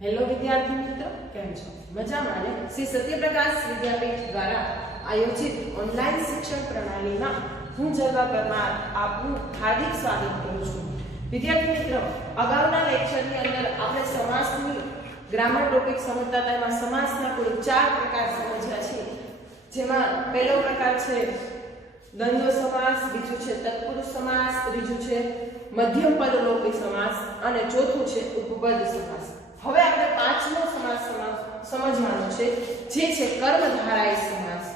Hello વિદ્યાર્થી મિત્રો, કેમ છો? મજામાં ને? શ્રી સત્યપ્રકાશ વિદ્યાપીઠ દ્વારા આયોજિત ઓનલાઈન શિક્ષણ પ્રણાલીમાં હું જલવા પરમાર આપનું હાર્દિક સ્વાગત કરું છું. વિદ્યાર્થી મિત્રો, અગાઉના લેક્ચરની અંદર આપણે સમાસની ગ્રામર ટોપિક સમજતા હતા. એમાં સમાસના કુલ 4 પ્રકાર સમજ્યા છે. જેમાં પહેલો પ્રકાર છે દ્વંદ્વ સમાસ, બીજું છે તત્પુરુષ સમાસ, ત્રીજું છે મધ્યમ પદલોપી સમાસ અને ચોથું છે ઉપપદ સમાસ. હવે આપણે પાંચમો સમાસ સમજવાનો છે, જે છે કર્મધારય સમાસ.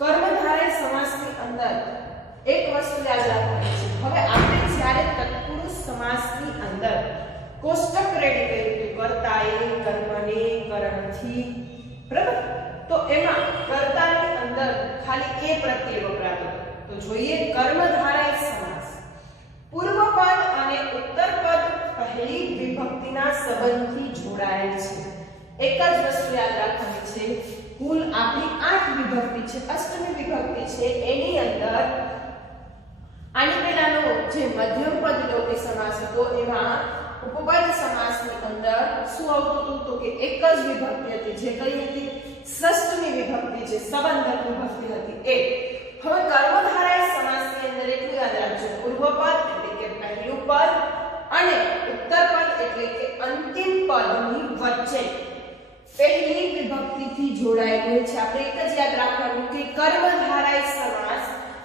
કર્મધારય સમાસની અંદર એક વસ્તુ યાદ રાખવાની છે. હવે આપણે જ્યારે તત્પુરુષ સમાસની અંદર કોષ્ટક રેડી કર્યું કર્તાએ, કર્મને, કર્મથી, બરાબર? તો એમાં કર્તાની અંદર ખાલી એ પ્રત્યય વપરાતો. તો જોઈએ કર્મધારય સમાસ. પૂર્વ પદ અને ઉત્તર પદ પહેલી વિભક્તિના સંબંધથી જોડાયેલ છે. એક જ વસ્તુ યાદ રાખવાની છે, કુલ આપણી 8 વિભક્તિ છે, અષ્ટમી વિભક્તિ છે. એની અંદર આની પહેલાનો જે મધ્યમ પદ લોપી સમાસ હતો, એમાં ઉપપદ સમાસની અંદર શું આવતું હતું? તો કે એક જ વિભક્તિ હતી, જે કઈ હતી? ષષ્ઠમી વિભક્તિ, જે સંબંધક વિભક્તિ હતી એ. હવે કર્મધારય સમાસની અંદર એટલું યાદ રાખજો, પૂર્વ પદ એટલે કે પહેલું પદ અને ઉત્તર પદ એટલે કે અંતિમ પદની વચ્ચે પહેલી વિભક્તિથી જોડાયેલું છે. આપણે એક જ યાદ રાખવાનું કે કર્મધારય સમાસ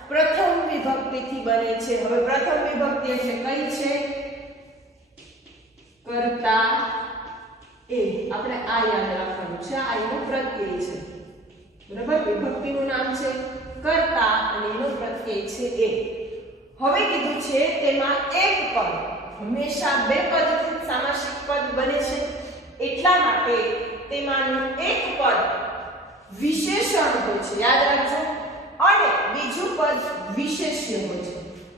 પ્રથમ વિભક્તિથી બને છે. હવે પ્રથમ વિભક્તિ એટલે કઈ છે? કર્તા એ. આપણે આ યાદ રાખવાનું છે. આ એનો પ્રત્યય છે, બરાબર? વિભક્તિનું નામ છે કર્તા અને એનો પ્રત્યય છે એ. હવે કીધું છે તેમાં એક પદ, હંમેશા બે પદથી સામાસિક પદ બને છે, એટલા માટે તેમાંનું એક પદ વિશેષણ હોય છે, યાદ રાખજો, અને બીજું પદ વિશેષ્ય હોય છે.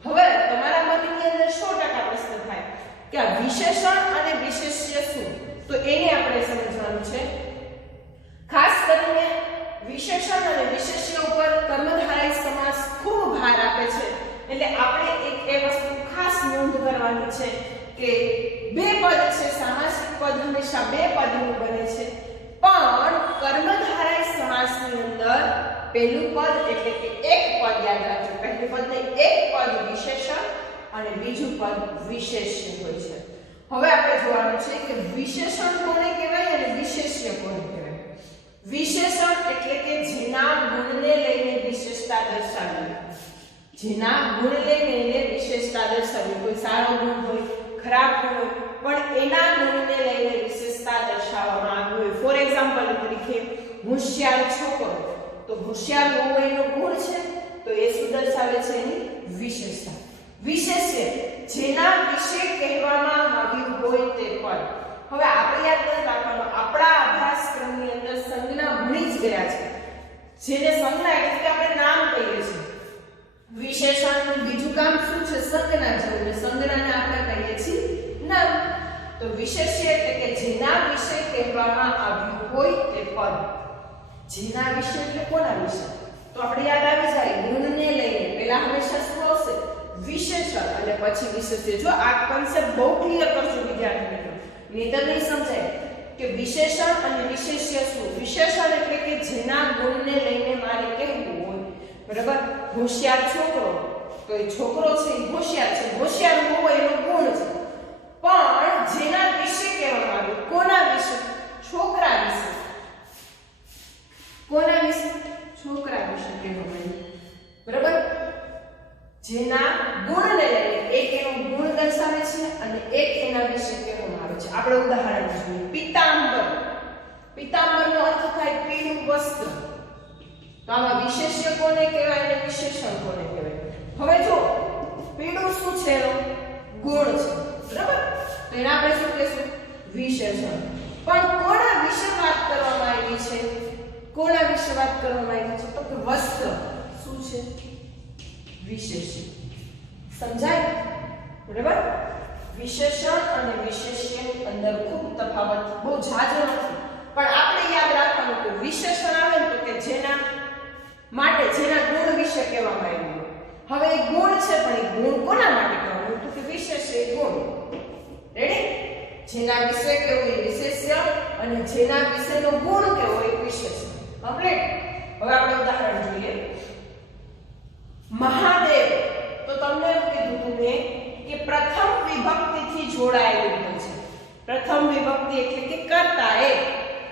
હવે તમારા મનની અંદર 100% પ્રશ્ન થાય કે આ વિશેષણ અને વિશેષ્ય શું? તો એને આપણે સમજવાનું છે. ખાસ કરીને વિશેષણ અને વિશેષ્ય ઉપર કર્મધારય સમાસ ખૂબ ભાર આપે છે. એટલે આપણે એક એ વસ્તુ ખાસ નોંધ કરવાની છે કે બે પદ છે, સામાસિક પદ હંમેશા બે પદનું બને છે, પણ કર્મધારય સમાસની અંદર પહેલું પદ એટલે કે એક પદ, યાદ રાખજો, પહેલું પદ ને એક પદ વિશેષણ અને બીજું પદ વિશેષ્ય હોય છે. હવે આપણે જોવાનું છે કે વિશેષણ કોને કહેવાય અને વિશેષ્ય કોને કહેવાય. વિશેષણ એટલે કે જેના ગુણને લઈને વિશેષતા દર્શાવવી. જેના ગુણને લઈને વિશેષતા દર્શાવવી. કોઈ સારો ગુણ હોય, ખરાબ ગુણ હોય, પણ એના ગુણને લઈને વિશેષતા દર્શાવવામાં આવી હોય. ફોર એક્ઝામ્પલ તરીકે હોશિયાર છોકરો, તો હોશિયાર હોવો એનો ગુણ છે, તો એ શું દર્શાવે છે? એની વિશેષતા. વિશેષ્ય જેના વિશે કહેવામાં આવ્યું હોય તે પદ. હવે આપણે યાદ રાખવાનું, આપણા અભ્યાસક્રમની અંદર સંજ્ઞા ભણી જ ગયા છે. જેને સંજ્ઞા એટલે કે આપણે નામ કહીએ છીએ. વિશેષણનું બીજું કામ શું છે? સંજ્ઞા જેવું. સંજ્ઞાને આપણે કહીએ છીએ નામ. તો વિશેષ્ય એટલે કે જેના વિશે કહેવામાં આવ્યું હોય તે પદ. જેના વિશે એટલે કોના વિશે? તો આપણે યાદ આવી જાય ગુણને લઈને પહેલા હંમેશા શું આવશે? વિશેષણ અને પછી વિશેષ્ય. જો આ કોન્સેપ્ટ બહુ ક્લિયર કરજો વિદ્યાર્થી મિત્રો, નહીતર નહીં સમજાય કે વિશેષણ અને વિશેષ્ય શું. વિશેષણ એટલે કે જેના ગુણને લઈને મારે કહેવું હોય, બરાબર? હોશિયાર છોકરો, તો એ છોકરો છે એ હોશિયાર છે, હોશિયાર હોવો એનો ગુણ છે, પણ જેના વિશે કહેવામાં આવ્યું, કોના વિશે? છોકરા વિશે. કોના વિશે? છોકરા વિશે કહેવામાં આવ્યું, બરાબર? જેના ગુણને લઈને એક એનો ગુણ દર્શાવે છે અને એક એના વિશે કહેવામાં આવે છે. આપણે ઉદાહરણ જોઈએ. પિતાંબર. પિતાંબરનો અર્થ થાય પીળું વસ્ત્ર. તો આમાં વિશેષ્ય કોને કહેવાય અને વિશેષણ કોને કહેવાય? હવે જો પીળું શું છે? ગુણ છે, બરાબર? તો એને આપણે શું કહેશું? વિશેષણ. પણ કોના વિશે વાત કરવામાં આવી છે? કોના વિશે વાત કરવામાં આવી છે? તો કે વસ્ત્ર શું છે? વિશેષ્ય. સમજાય? બરાબર? વિશેષણ અને વિશેષ્યની અંદર ખૂબ તફાવત, બહુ ઝાઝો નથી, પણ આપણે યાદ રાખવાનું કે વિશેષણ આવે ને તો કે જેના માટે, જેના ગુણ વિશે કહેવામાં આવ્યું. હવે એ ગુણ છે, પણ એ ગુણ કોના માટે કહેવાનું? તો કે વિશેષ્ય ગુણ. રેડી? જેના વિશે કેવું? વિશેષ્ય અને જેના વિશેનો ગુણ કેવો એક વિશેષણ. કમ્પ્લીટ. હવે આપણે ઉદાહરણ જોઈએ. મહાદેવ તો તમને એમ કીધું હતું મેં કે પ્રથમ વિભક્તિથી જોડાયેલું હોય છે. પ્રથમ વિભક્તિ એટલે કે કર્તા એ.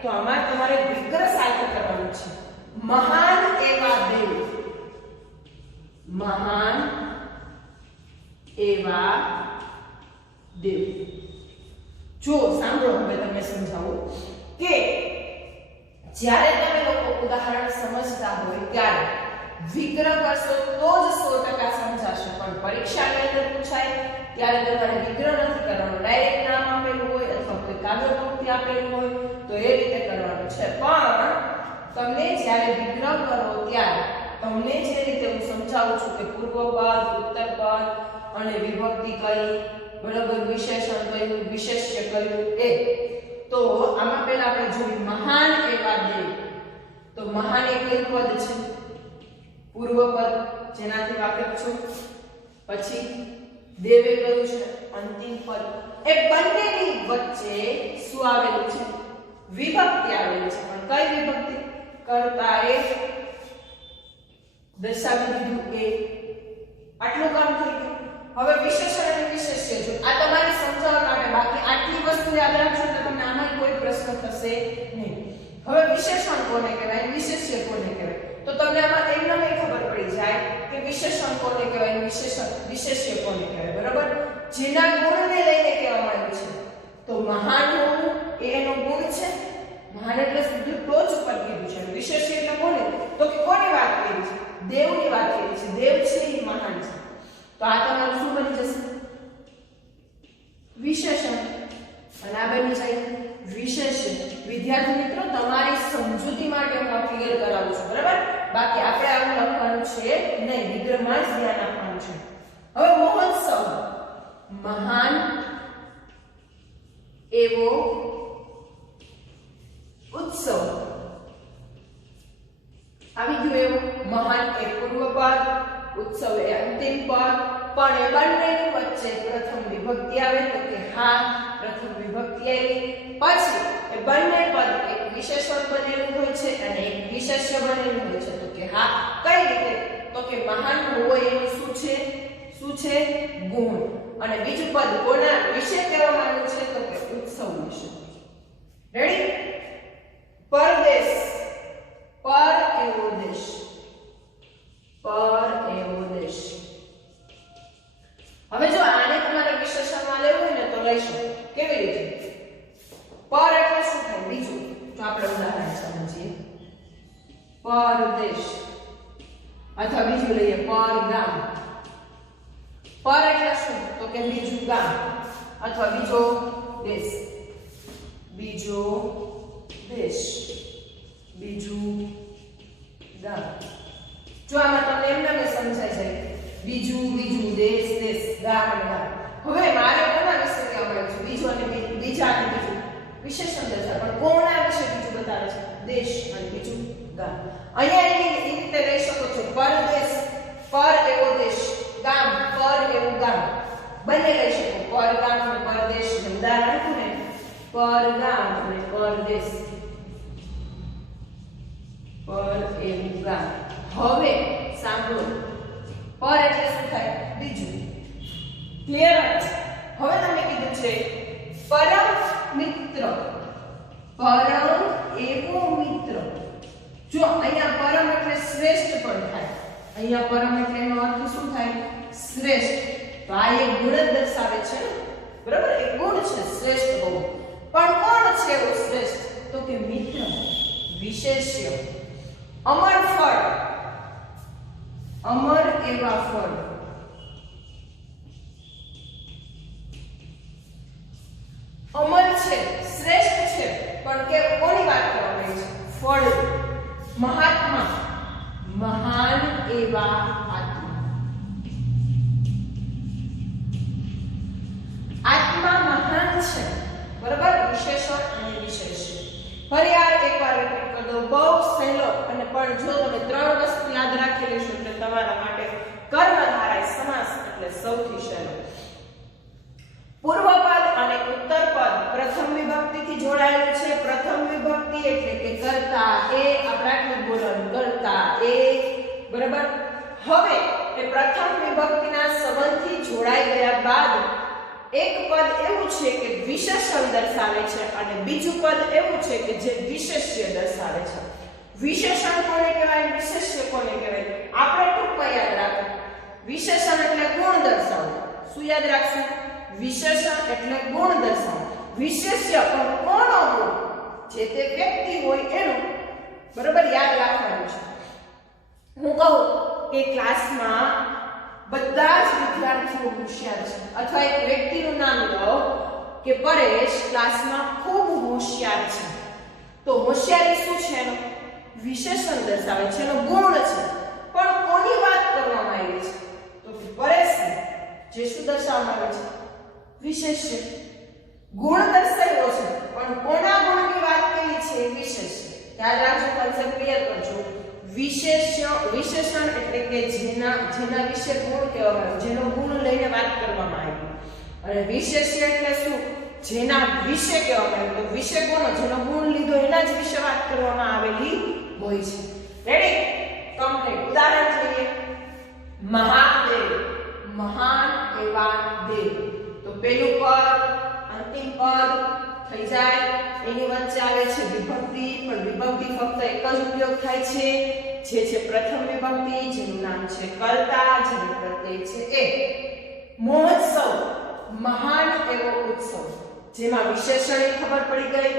તો આમાં તમારે વિગ્રહ સાથે કરવાનું છે. મહાન એવા દેવ. મહાન એવા દેવ. જો સાંભળો, હવે તમને સમજાવું કે જ્યારે તમે લોકો ઉદાહરણ સમજતા હોય ત્યારે વિગ્રહ કરશો તો જ 100% સમજાશે. પણ પરીક્ષાની અંદર પૂછાય ત્યારે તમારે વિગ્રહ નથી કરવાનો. ડાયરેક્ટ નામ આપેલું હોય અથવા કોઈ કાગળ પંક્તિ આપેલું હોય તો એ રીતે કરવાનું છે. પણ તમને જ્યારે વિગ્રહ કરો ત્યારે તમને જે રીતે હું સમજાવું છું કે પૂર્વપદ, ઉત્તરપદ અને વિભક્તિ કઈ, બરાબર, વિશેષણ કયું, વિશેષ્ય કયું, એ તો આમાં પહેલા આપણે જોઈએ મહાન એવા દેવ. તો મહાન એ કયું પદ છે? પૂર્વપદ, જેનાથી વાકેફ છો. પછી દેવ એ કયું છે? અંતિમ પદ. એ બંનેની વચ્ચે શું આવેલું છે? વિભક્તિ આવેલી છે. પણ કઈ વિભક્તિ? કર્તા એ દર્શાવી દીધું એ. આટલું કામ થઈ ગયું. હવે વિશેષણ અને વિશેષ્ય જો આ તમારે સમજાવવા માટે, બાકી આટલી વસ્તુ યાદ રાખશો તો તમને આમાં કોઈ પ્રશ્ન થશે નહીં. હવે વિશેષણ કોને કહેવાય, વિશેષ્ય કોને કહેવાય? તો તમને આમાં એમને ખબર પડી જાય કે વિશેષણ કોને કહેવાય, વિશેષ્ય કોને કહેવાય. બરાબર. જેના ગુણને લઈને કહેવામાં આવ્યું છે. તો મહાન હોવું એનો ગુણ છે. મહાન એટલે સીધું ટોચ ઉપર કીધું છે. વિશેષ્ય એટલે કોને? તો કે કોની વાત કરી છે? દેવની વાત કરી છે. દેવ છે એ મહાન છે. તો આ તમારું શું બની જશે? વિશેષણ. અને આ બની જાય વિશેષ્ય. વિદ્યાર્થી મિત્રો, તમારી સમજૂતી માટે હું ક્લિયર કરાવું છું, બરાબર? બાકી આપણે આવું લખવાનું છે નહીં, વિગ્રહમાં જ ધ્યાન આપવાનું છે. હવે મહોત્સવ. મહાન એવો ઉત્સવ. આવી ગયું એવું. મહાન એ પૂર્વપદ, ઉત્સવ એ અંતિમ પદ. પણ એ બંનેની વચ્ચે પ્રથમ વિભક્તિ આવે તો કે હા, પ્રથમ વિભક્તિ આવી. પછી એ બંને પદ એક વિશેષણ બનેલું હોય છે અને એક વિશેષ્ય બનેલું હોય છે તો કે હા. કઈ રીતે? તો કે મહાન હોય એનું શું છે? શું છે? ગુણ. અને બીજું પદ કોના વિશે કહેવામાં આવ્યું છે? તો કે ઉત્સવ વિશે. રેડી? પરદેશ. પર એવો દેશ. પર એવો દેશ. હવે જો આને તમારે વિશેષણમાં લેવું હોય ને તો લઈ શકો. કેવી રીતે? પર એટલે શું થાય? બીજું. તો આપણે ઉદાહરણ સમજીએ. પરદેશ. અથવા બીજું લઈએ પરગામ. પર એટલે શું? તો કે બીજું ગામ અથવા બીજો દેશ. બીજો દેશ, બીજું ગામ. જો આમાં તમને એમ ના સમજાય જાય બીજું દેશ ગામ અને ગામ. હવે મારે કોના વિશે કહેવાનું છે? બીજો અને બીજા અને બીજું વિશેષણ દર્શાવે. પણ કોના વિશે બીજું બતાવે છે? દેશ અને બીજું ગામ. અહીંયા એ રીતે લઈ શકો છો. પરદેશ, પર એવો દેશ. ગામ, પર એવું ગામ. બંને લઈ શકો. પર ગામ અને પરદેશ. ઉદાહરણ આપું ને, પર ગામ અને પરદેશ. પર એવું ગામ. હવે સાંભળો, પર એટલે શું થાય? બીજું. ક્લિયર? હવે તમને કીધું છે પરમ મિત્ર. પરમ એવો મિત્ર. જો અહીંયા પરમ એટલે શ્રેષ્ઠ પણ થાય. અહીંયા પરમ એટલે એનો અર્થ શું થાય? શ્રેષ્ઠ. તો આ એક ગુણ જ દર્શાવે છે, બરાબર? એક ગુણ છે શ્રેષ્ઠ હોવું. પણ કોણ છે એવો શ્રેષ્ઠ? તો કે મિત્ર. વિશેષ્ય. અમર ફળ. અમર એવા ફળ. અમર છે, શ્રેષ્ઠ છે, પણ કે કોની વાત કરવામાં આવી છે? ફળ. મહાત્મા. મહાન એવા આત્મા. આત્મા મહાન છે, બરાબર? વિશેષણ અને વિશેષ્ય. ફરી એકવાર રિપીટ કરી દો. બહુ સહેલો. અને પણ જો તમે ત્રણ વસ્તુ યાદ રાખી લેશો એટલે તમારા માટે કર્મધારય સમાસ એટલે સૌથી સહેલો. પૂર્વ પદ અને ઉત્તર પદ પ્રથમ વિભક્તિથી જોડાયેલું છે. પ્રથમ વિભક્તિ એટલે કે કર્તા, એ આપણા બોલવાનું કર્તા, એ બરાબર. હવે એ પ્રથમ વિભક્તિના સંબંધથી જોડાઈ ગયા બાદ એક પદ એવું છે કે વિશેષણ દર્શાવે છે અને બીજું પદ એવું છે કે જે વિશેષ્ય દર્શાવે છે. વિશેષણ કોને કહેવાય, વિશેષ્ય કોને કહેવાય? આપણે ટૂંકમાં યાદ રાખો. વિશેષણ એટલે ગુણ દર્શાવવું. શું યાદ રાખશું? વિશેષણ એટલે ગુણ દર્શાવવું. વિશેષ્ય પણ કોનો ગુણ? જે તે વ્યક્તિ હોય એનું બરાબર યાદ રાખવાનું છે. હું કહું કે ક્લાસમાં બધા જ વિદ્યાર્થીઓ હોશિયાર છે અથવા એક વ્યક્તિનું નામ લો કે પરેશ ક્લાસમાં ખૂબ હોશિયાર છે, તો હોશિયારી શું છે? એનો વિશેષણ દર્શાવે છે, એનો ગુણ છે. પણ કોની વાત કરવામાં આવી છે? તો પરેશ, જે શું દર્શાવવામાં આવે છે? વિશેષ્ય. ગુણ દર્શાવ્યો છે પણ કોના ગુણની વાત કરી છે? વિશેષ્ય. યાદ રાખજો, કોન્સેપ્ટ ક્લિયર કરજો. વિશેષણ એટલે કે જેના વિશે ગુણ કહેવામાં આવે, જેનો ગુણ લઈને વાત કરવામાં આવી. અને વિશેષ્ય એટલે શું? જેના વિશે કહેવામાં આવે. તો વિશે કોનો? જેનો ગુણ લીધો એના જ વિશે વાત કરવામાં આવેલી હોય છે. રેડી? કમ્પ્લીટ. ઉદાહરણ જોઈએ. મહાદેવ, મહાન એવા દેવ. તો પેલું પદ અંતિમ પદ થઈ જાય, એની વચ્ચે આવે છે વિભક્તિ. પણ વિભક્તિ ફક્ત એક જ ઉપયોગ થાય છે, જે છે પ્રથમ વિભક્તિ, જેનું નામ છે કર્તા, જેનો પ્રત્યય છે એ. મહોત્સવ, મહાન એવો ઉત્સવ, જેમાં વિશેષણની ખબર પડી ગઈ,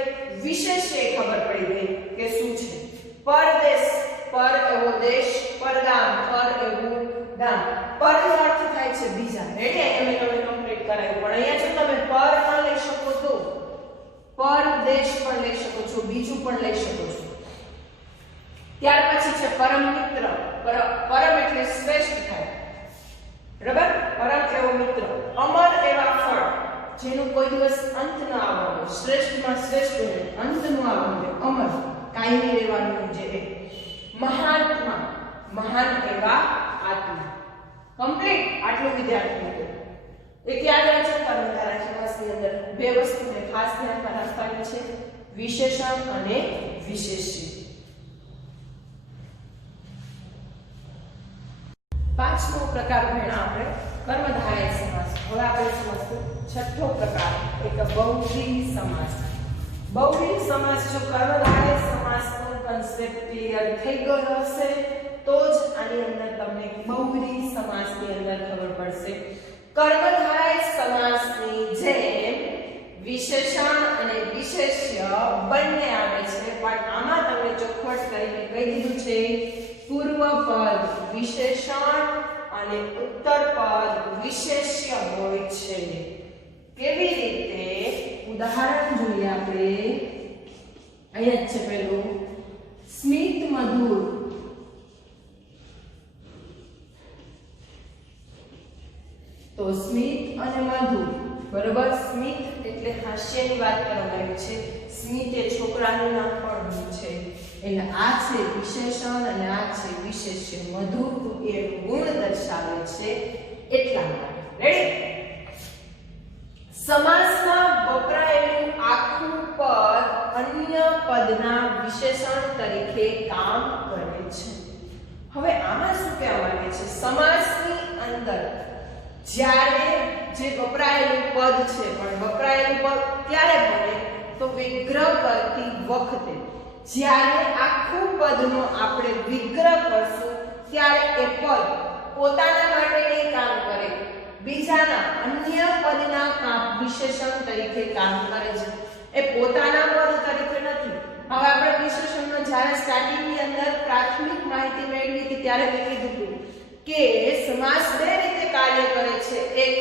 વિશેષ્ય ખબર પડી ગઈ કે શું છે. પરદેશ, પર એવો દેશ, પરગામ, પર એવું ગામ. પરનો અર્થ થાય છે બીજા. રેડી? અહીંયા મેં કમ્પ્લીટ કરાવ્યું. પણ અહીંયા જો તમે પર પણ લઈ શકો તો પરદેશ પણ લઈ શકો છો, બીજું પણ લઈ શકો છો. ત્યાર પછી છે પરમ મિત્ર. પરમ એટલે શ્રેષ્ઠ થાય, બરાબર? પરમ એવો મિત્ર. અમર એવા ફળ, જેનું કોઈ દિવસ અંત ન આવવાનો. શ્રેષ્ઠમાં શ્રેષ્ઠ હોય, અંત ન આવવાનો. અમર, કાયમી રહેવાનું જે. મહાત્મા, મહાન એવા આત્મા. કમ્પ્લીટ. આટલું વિદ્યાર્થી મિત્રો એક યાદ રાખજો. કર્મધારય સમાસની અંદર બે વસ્તુને ખાસ ધ્યાનમાં રાખવાની છે, વિશેષણ અને વિશેષ્ય. પાંચમો પ્રકાર ભણ્યા આપણે કર્મધારય સમાસ. હવે આપણે સમજશું છઠ્ઠો પ્રકાર, એક બહુવ્રીહી સમાસ. બહુવ્રીહી સમાસ. જો કર્મધારય સમાસનો કન્સેપ્ટ ક્લિયર થઈ ગયો હશે તો જ આની અંદર તમને બહુવ્રીહી સમાસની અંદર ખબર પડશે. કર્મધારય સમાસની જેમ વિશેષણ અને વિશેષ્ય બંને આવે છે, પણ આમાં તમને ચોખવટ કરીને કહી દીધું છે પૂર્વ પદ વિશેષણ અને ઉત્તર પદ વિશેષ્ય હોય છે. કેવી રીતે? ઉદાહરણ જોઈએ આપણે. અહીંયા છે પેલું સ્મિત મધુર. તો સ્મિત અને મધુર, બરોબર? સ્મિત એટલે હાસ્યની વાત કરવામાં આવી છે. સ્મિત એ છોકરાનું નામ પણ છે. એટલે આ છે વિશેષણ અને આ છે વિશેષ્ય. મધુર એ ગુણ દર્શાવે છે એટલા માટે. રેડી? સમાસમાં વપરાયેલું આખું પદ અન્ય પદના વિશેષણ તરીકે કામ કરે છે. હવે આમાં શું કહેવા માંગે છે? સમાસની અંદર જ્યારે જે વપરાયેલું પદ છે, પણ વપરાયેલું પદ ક્યારે બને? તો વિગ્રહ કરતી વખતે. જ્યારે આખું પદનો આપણે વિગ્રહ કરશું ત્યારે એ પદ પોતાના માટે નહીં કામ કરે, બીજાના અન્ય પદના વિશેષણ તરીકે કામ કરે છે. એ પોતાના પદ તરીકે નથી. હવે આપણે વિશેષણનો જ્યારે સ્ટાર્ટિંગની અંદર પ્રાથમિક માહિતી મેળવી હતી ત્યારે મેં કીધું હતું કે સમાસ બે રીતે કાર્ય કરે છે. એક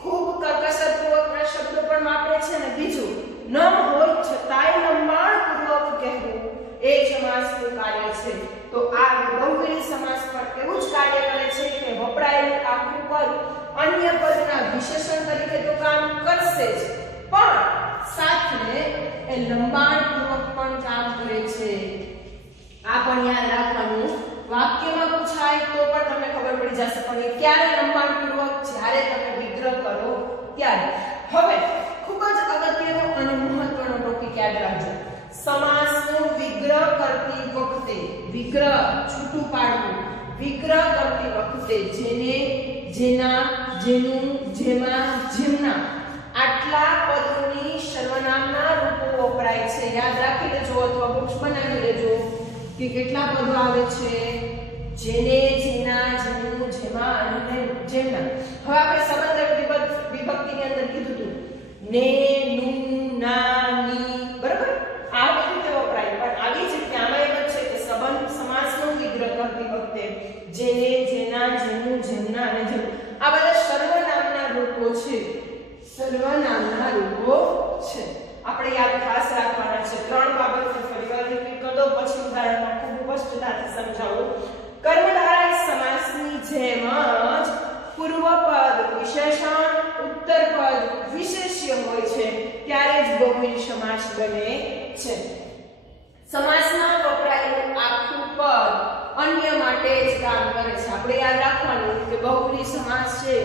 ખૂબ કર્કશપૂર્વકના શબ્દો પણ વાપરે છે અને બીજું ન હોય છતાંય લંબાણપૂર્વક કહેવું એ સમાસનું કાર્ય છે. તો આ બહુવ્રીહી સમાસ પણ એવું જ કાર્ય કરે છે કે વપરાયેલું આખું પદ અન્ય પદના વિશેષણ તરીકે તો કામ કરશે જ, પણ સાથે એ લંબાણપૂર્વક પણ કામ કરે છે. આ પણ યાદ રાખવાનું. વાક્યમાં પૂછાય તો પણ તમને ખબર પડી જશે, પણ એ ક્યારે લંબાણપૂર્વક? જ્યારે તમે વિગ્રહ કરો ત્યારે. હવે ખૂબ જ અગત્યનો અને મહત્વનો ટોપિક યાદ રાખજો. સમાસનો વિગ્રહ કરતી વખતે, વિગ્રહ છૂટું પાડવું, વિગ્રહ કરતી વખતે જેને, જેના, જેનું, જેમાં, જેમના આટલા પદોની સર્વનામના રૂપો વપરાય છે. યાદ રાખી લેજો અથવા બોક્સ બનાવી લેજો કે કેટલા પદો આવે છે. જેને, જેના, જેનું, જેમાં અને જેમના. હવે આપણે સંબંધ વિભક્તિની અંદર કીધું હતું ને, નું, ના, ની, બરાબર? આ બધી રીતે વપરાય. પણ આવી જ રીતે આમાં એમ જ છે કે સંબંધ સમાસનો વિગ્રહ કરતી વખતે જેને, જેના, જેનું, જેમના અને જેમનું આ બધા સર્વનામના રૂપો છે. સર્વનામના રૂપો છે. આપણે યાદ ખાસ રાખવાના છે. ત્રણ બાબતને ફરીવાર રિપીટ કરી દો, પછી ઉદાહરણમાં ખૂબ સ્પષ્ટતાથી સમજાવું. કર્મધારય સમાસની જેમ જ પૂર્વપદ વિશેષણ, ઉત્તરપદ વિશેષ્ય હોય છે ત્યારે જ બહુવ્રીહી સમાસ બને છે. સમાસમાં વપરાયેલું આખું પદ અન્ય માટે જ કામ કરે છે. આપણે યાદ રાખવાનું કે બહુવ્રીહી સમાસ છે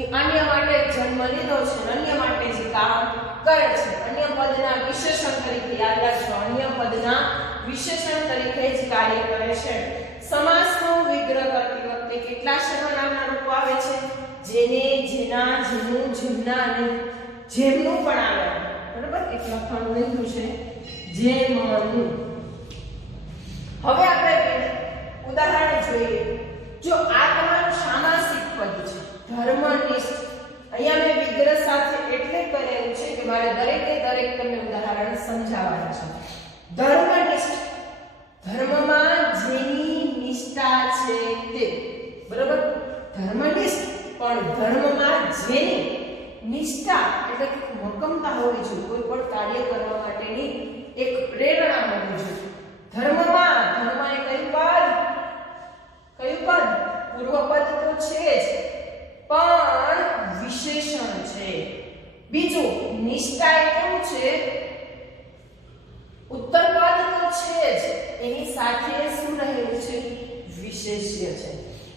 એ અન્ય માટે જન્મ લીધો છે, અન્ય માટે જ કામ કરે છે. અન્ય પદના વિશેષણ તરીકે યાદ રાખજો, અન્ય પદના વિશેષણ તરીકે જ કાર્ય કરે છે. સમાસનો વિગ્રહ કરતી વખતે કેટલા સર્વનામના રૂપો આવે છે? જેને, જેના, જેનું, જેમના અને જેમનું પણ આવે. બરાબર? એક લખવાનું લીધું છે જેમનું. હવે આપણે ઉદાહરણ જોઈએ. જો આ તમારું સામાસિક પદ છે ધર્મનિષ્ઠ, અહીંયા મેં વિગ્રહ સાથે એટલે કરેલું છે કે મારે દરેકે દરેક તમને ઉદાહરણ સમજાવવાના છે. ધર્મનિષ્ઠ, ધર્મમાં જેની નિષ્ઠા છે તે. બરાબર? ધર્મનિષ્ઠ પણ ધર્મમાં જેની નિષ્ઠા એટલે કે મક્કમતા હોવી જોઈએ, કોઈ પણ કાર્ય કરવા માટેની એક પ્રેરણા હોવી જોઈએ. ધર્મમાં, ધર્મ એ કયું પદ? કયું પદ? પૂર્વપદ તો છે જ પણ વિશેષણ છે. બીજું, નિષ્ઠા એ કેવું છે? ઉત્તરપદ તો છે જ, એની સાથે શું રહેલું છે? વિશેષ્ય છે.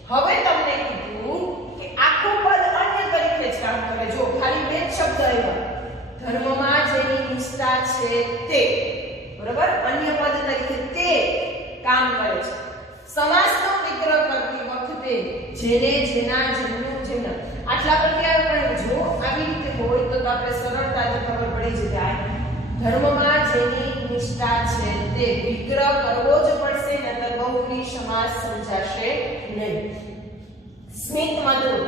હવે તમને કીધું કે આખું પદ અન્ય તરીકે જ કામ કરે. જો ખાલી બે જ શબ્દ આવ્યા, ધર્મમાં જેની નિષ્ઠા છે તે, બરાબર? અન્ય પદ તરીકે તે કામ કરે છે. સમાસનો વિગ્રહ કરતી વખતે જેને, જેના, જેનું, જેમના આટલા પ્રત્યય પણ જો આવી રીતે હોય તો આપણે સરળતાથી ખબર પડી જાય ધર્મમાં જેની નિષ્ઠા છે તે વિગ્રહ કરવો જ પડશે, નહીતર બહુવ્રીહી સમાસ સમજાશે નહીં. સ્મિત મધુર,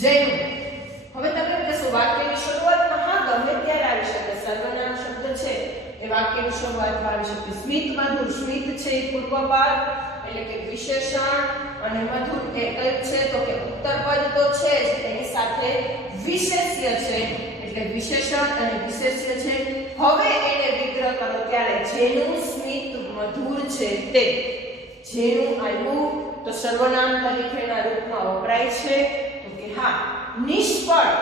જેનું. હવે તમે કહેશો વાક્યની શરૂઆતમાં હા ગમે ત્યારે આવી શકે, સર્વનામ શબ્દ છે એ વાક્યની શરૂઆતમાં આવી શકે. સ્મિત મધુર, સ્મિત છે એ પૂર્વપદ એટલે કે વિશેષણ અને મધુર એ કયું છે તો કે ઉત્તરપદ તો છે જ, એની સાથે વિશેષ્ય છે એટલે વિશેષણ અને વિશેષ્ય છે. હવે એને વિગ્રહ કરો ત્યારે જેનું સ્મિત મધુર છે તે. જેનું આવ્યું તો સર્વનામ તરીકેના રૂપમાં વપરાય છે તો કે હા. નિષ્ફળ,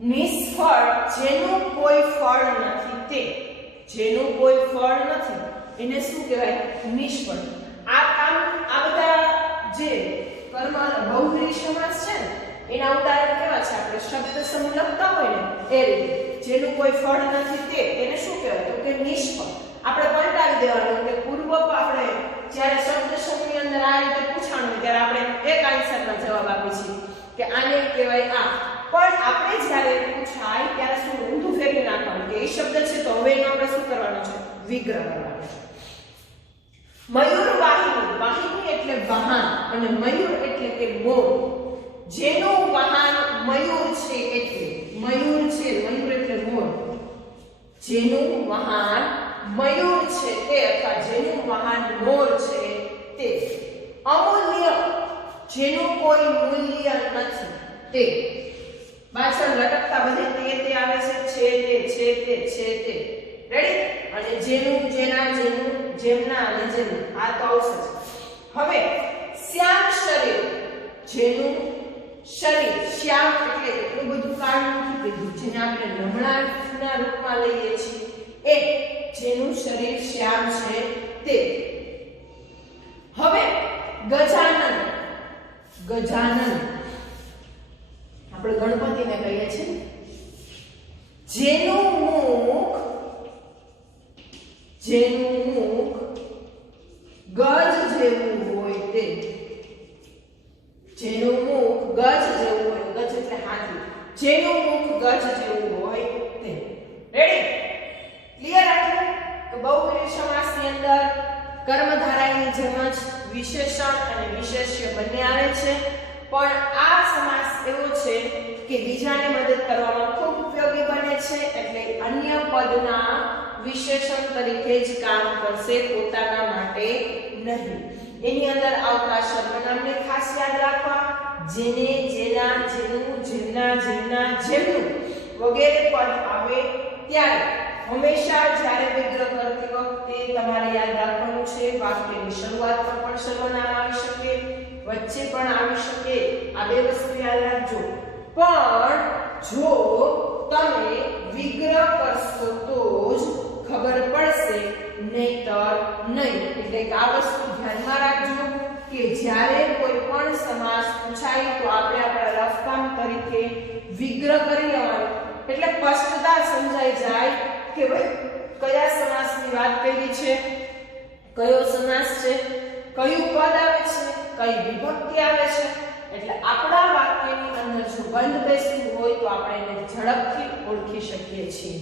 નિષ્ફળ જેનું કોઈ ફળ નથી તે. જેનું કોઈ ફળ નથી એને શું કહેવાય? નિષ્ફળ. આ કામ આ બધા જે કર્મ બહુવ્રીહી સમાસ છે ને એના ઉદાહરણ કેવા છે? આપણે શબ્દ સમૂહ લખતા હોય ને એ રીતે. જેનું કોઈ ફળ નથી તે એને શું કહેવાય તો કે નિષ્ફળ. આપણે પલટાવી દેવાનું કે પૂર્વ આપણે જ્યારે શબ્દ સમૂહની અંદર આ રીતે પૂછાણું ત્યારે આપણે એક આન્સરમાં જવાબ આપીએ છીએ કે આને કહેવાય આ. પણ આપણે જ્યારે પૂછાય ત્યારે શું ઊંધું ફેરવી નાખવાનું કે એ શબ્દ છે તો હવે એનો આપણે શું કરવાનો છે? વિગ્રહ કરવાનો છે. મયુર વાહિની, વાહિની એટલે વાહન અને મયુર એટલે કે મોર. જેનું વાહન મયુર છે એટલે મયુર છે, મયુર એટલે મોર. જેનું વાહન મયુર છે તે અથવા જેનું વાહન મોર છે તે. અમૂલ્ય, જેનું કોઈ મૂલ્ય નથી તે. પાછળ લટકતા બધે તે આવે છે તે. રેડી? અને જેનું, જેના, જેનું, જેમના અને જેનું આ તો આવશે. હવે શ્યામ શરીર, જેનું શરીર, શ્યામ એટલે એટલું બધું કાળું નથી કીધું, જેને આપણે નમણાના રૂપમાં લઈએ છીએ એ. જેનું શરીર શ્યામ છે તે. હવે ગજાનન, ગજાનન આપણે ગણપતિને કહીએ છીએ જેનું મુખ ગજ જેવું હોય તે, જેનું મુખ ગજ જેવું હોય, ગજ એટલે હાથી, જેનું મુખ ગજ જેવું હોય તે. રેડી? ક્લિયર આટલું? તો બહુવ્રીહી સમાસની અંદર કર્મધારયની જેમ જ વિશેષણ અને વિશેષ્ય બંને આવે છે, પણ આ સમાસ એવો છે કે બીજાને મદદ કરવામાં ખૂબ ઉપયોગી બને છે, એટલે અન્ય પદના વિશેષણ તરીકે જ કામ કરશે, પોતાના માટે નહીં. એની અંદર આવતા સર્વનામને ખાસ યાદ રાખવા, જેને, જેના, જેનું, જેમના, જેમના, જેમનું વગેરે પદ આવે ત્યારે હંમેશા જ્યારે વિગ્રહ કરતી વખતે તમારે યાદ રાખવાનું છે વાક્યની શરૂઆતમાં પણ સર્વનામ આવી શકે, વચ્ચે પણ આવી શકે, આ બે વસ્તુ યાદ રાખજો. પણ જો તમે વિગ્રહ કરશો તો જ ખબર પડશે, નહીતર નહીં. એટલે કે આ વસ્તુ ધ્યાનમાં રાખજો કે જ્યારે કોઈ પણ સમાસ પૂછાય તો આપણે આપણા રફકામ તરીકે વિગ્રહ કરી લેવાનું, એટલે સ્પષ્ટતા સમજાઈ જાય કે ભાઈ કયા સમાસની વાત કરી છે, કયો સમાસ છે, કયું પદ આવે છે, કઈ વિભક્તિ આવે છે. એટલે આપણા વાક્યની અંદર જો બંધ બેસતું હોય તો આપણે એને ઝડપથી ઓળખી શકીએ છીએ.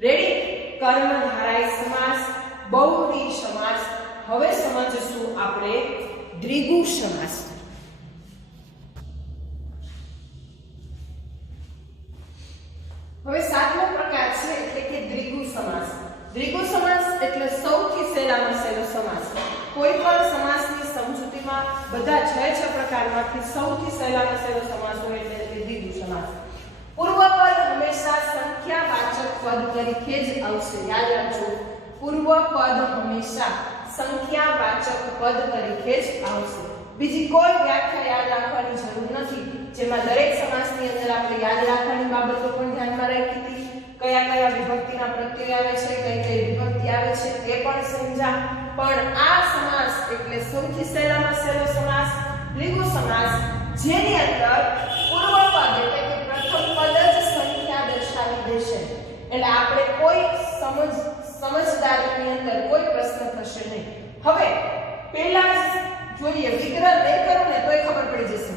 રેડી? કર્મધારય સમાસ, બહુવ્રીહી સમાસ. હવે સમજીશું આપણે દ્વિગુ સમાસ. હવે સાતમો પ્રકાર છે એટલે કે દ્વિગુ સમાસ. દ્વિગુ સમાસ એટલે સૌથી સહેલામાં સહેલો સમાસ. કોઈ પણ સમાસની સમજૂતીમાં બધા 6 પ્રકારમાંથી સૌથી સહેલામાં સહેલો સમાસ હોય એટલે દ્વિગુ સમાસ. પૂર્વપદ હંમેશા સંખ્યાવાચક પદ તરીકે જ આવશે. યાદ રાખજો, પૂર્વપદ હંમેશા સંખ્યાવાચક પદ તરીકે જ આવશે. બીજી કોઈ વ્યાખ્યા યાદ રાખવાની જરૂર નથી, જેમાં દરેક સમાસની અંદર આપણે યાદ રાખવાની બાબતો પણ ધ્યાનમાં રાખી હતી. કયા કયા વિભક્તિના પ્રત્યય આવે છે, કઈ કઈ વિભક્તિ આવે છે તે પણ સમજા. પણ આ સમાસ એટલે સૌથી સહેલામાં સહેલો સમાસ દ્વિગુ સમાસ, જેની અંદર પૂર્વપદ એટલે કે પ્રથમ પદ જ સંખ્યા દર્શાવી દેશે. એટલે આપણે કોઈ સમજદારીની અંદર કોઈ પ્રશ્ન થશે નહીં. હવે પહેલા જોઈએ, વિગ્રહ નહીં કરો ને તોય ખબર પડી જશે.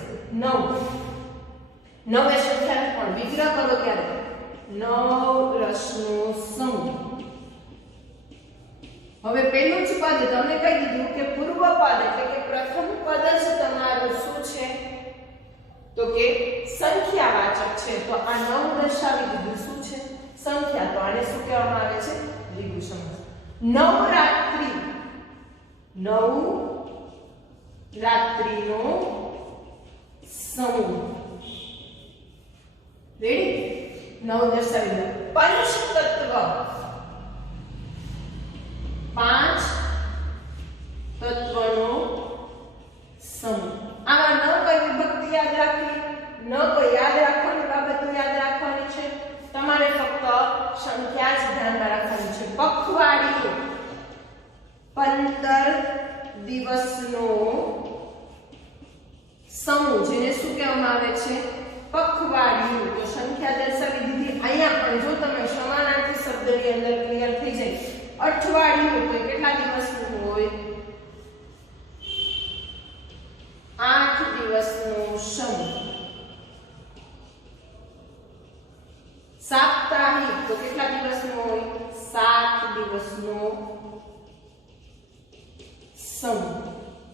9 એ સંખ્યા પણ વિગ્રહ કરો ત્યારે 9 રસનો સમૂહ. હવે પહેલું જ પદ તમને કહી દીધું કે પૂર્વપદ એટલે કે પ્રથમ પદ જ તમારું શું છે તો કે સંખ્યાવાચક છે. તો આ 9 દર્શાવી દીધું શું છે? સંખ્યા. તો આને શું કહેવામાં આવે છે? દ્વિગુ સમાસ. નવરાત્રિ, 9 રાત્રિનો સમૂહ. રેડી? 9 દર્શાવી દો. પંચતત્વ, 5 તત્વનો સમૂહ. આમાં ન કઈ વિભક્તિ યાદ રાખવી, ન કોઈ યાદ રાખવાની બાબતો યાદ રાખવાની છે, તમારે ફક્ત સંખ્યા જ ધ્યાનમાં રાખવાની છે. પખવાડિયું, 15 દિવસનો સમૂહ, જેને શું કહેવામાં આવે છે? પખવાડિયું. તો સંખ્યા દર્શાવી દીધી. અહીંયા પણ જો તમે સમાનાર્થી શબ્દની અંદર ક્લિયર થઈ જાય, અઠવાડિયું તો કેટલા દિવસનું હોય? 8 દિવસનો સમૂહ. સાપ્તાહિક તો કેટલા દિવસનો હોય? 7 દિવસનો સમૂહ.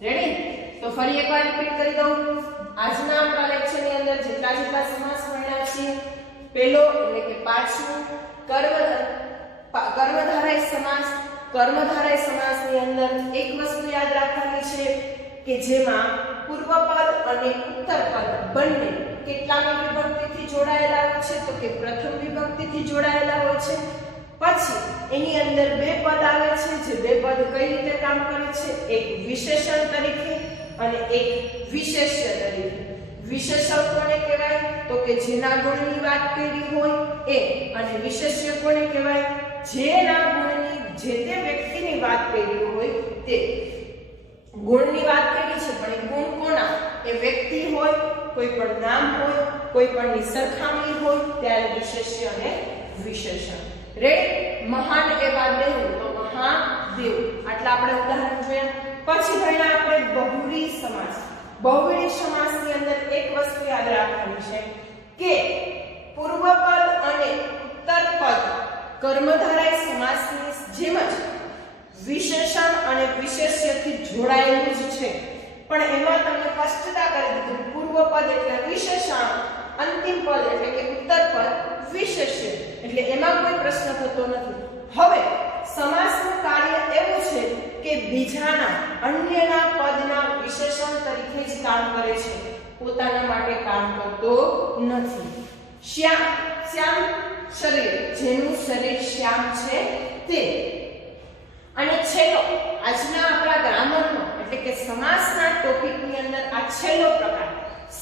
રેડી? તો ફરી એકવાર રિપીટ કરી દઉં. આજના આપણા લેક્ચરની અંદર જેટલા સમાસ ભણ્યા છીએ, પહેલો એટલે કે પાછું કર્મધારય સમાસ. કર્મધારય સમાસની અંદર એક વસ્તુ યાદ રાખવાની છે કે જેમાં પૂર્વપદ અને ઉત્તરપદ બંને કેટલામી વિભક્તિથી જોડાયેલા હોય છે તો કે પ્રથમ વિભક્તિથી જોડાયેલા હોય છે. પછી એની અંદર બે પદ આવે છે, જે બે પદ કઈ રીતે કામ કરે છે? એક વિશેષણ તરીકે અને એક વિશેષ્ય તરીકે. વિશેષણ કોને કહેવાય? તો કે જેના ગુણની વાત કરી હોય એ, અને વિશેષ્ય કોને કહેવાય? જેના ગુણની જે તે વ્યક્તિની વાત કરી હોય તે. ગુણની વાત કરી છે પણ એ ગુણ કોના? એ વ્યક્તિ હોય, કોઈ પણ નામ હોય, કોઈ પણની સરખામણી હોય ત્યારે વિશેષ્ય અને વિશેષણ. રેડ? મહાન એવા દેવ, તો મહાન દેવ. આટલા આપણે ઉદાહરણ જોયા. પછી ભણ્યા આપણે બહુવ્રીહી સમાસ. બહુવ્રીહી સમાસની અંદર એક વસ્તુ યાદ રાખવાની છે કે પૂર્વપદ અને ઉત્તરપદ કર્મધારય સમાસની જેમ જ વિશેષણ અને વિશેષ્યથી જોડાયેલું જ છે, પણ એમાં તમને સ્પષ્ટતા કરી દીધું. પૂર્વપદ એટલે વિશેષણ, અંતિમ પદ એટલે કે ઉત્તરપદ વિશેષ્ય, એટલે એમાં કોઈ પ્રશ્ન થતો નથી. હવે સમાસનું કાર્ય એવું છે કે બીજાના અન્યના પદના વિશેષણ તરીકે જ કામ કરે છે, પોતાના માટે કામ કરતો નથી. શ્યામ શરીર, જેનું શરીર શ્યામ છે તે. અને છેલ્લો આજના આપણા ગ્રામરનો એટલે કે સમાસના ટોપિકની અંદર આ છેલ્લો પ્રકાર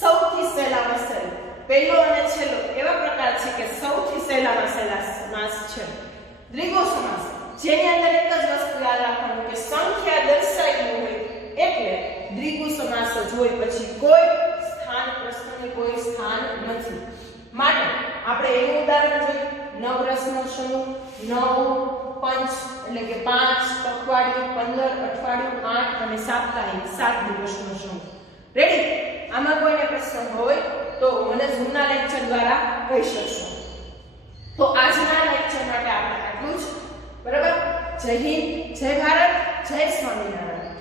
સૌથી સહેલામાં સહેલો, પહેલો અને છેલ્લો એવા પ્રકાર છે કે સૌથી સહેલામાં સહેલા સમાસ છે દ્વિગુ સમાસ, જેની અંદર એક જ વસ્તુ યાદ રાખવાનું કે સંખ્યા દર્શાવી હોય એટલે દ્વિગુ સમાસ જ હોય, પછી કોઈ સ્થાન પ્રશ્નને કોઈ સ્થાન નથી. માટે આપણે એનું ઉદાહરણ જોયું. નવરસનો સમૂહ, નવ પંચ એટલે કે 5 પખવાડિયું, 15 અઠવાડિયું, 8 અને સાપ્તાહિક 7 દિવસનો સમૂહ. રેડી? આમાં કોઈને પ્રશ્ન હોય તો મને જૂના લેક્ચર દ્વારા કહી શકશો. તો આજના લેક્ચર માટે આપણે આટલું જ. બરાબર? જય હિન્દ, જય ભારત, જય સ્વામિનારાયણ.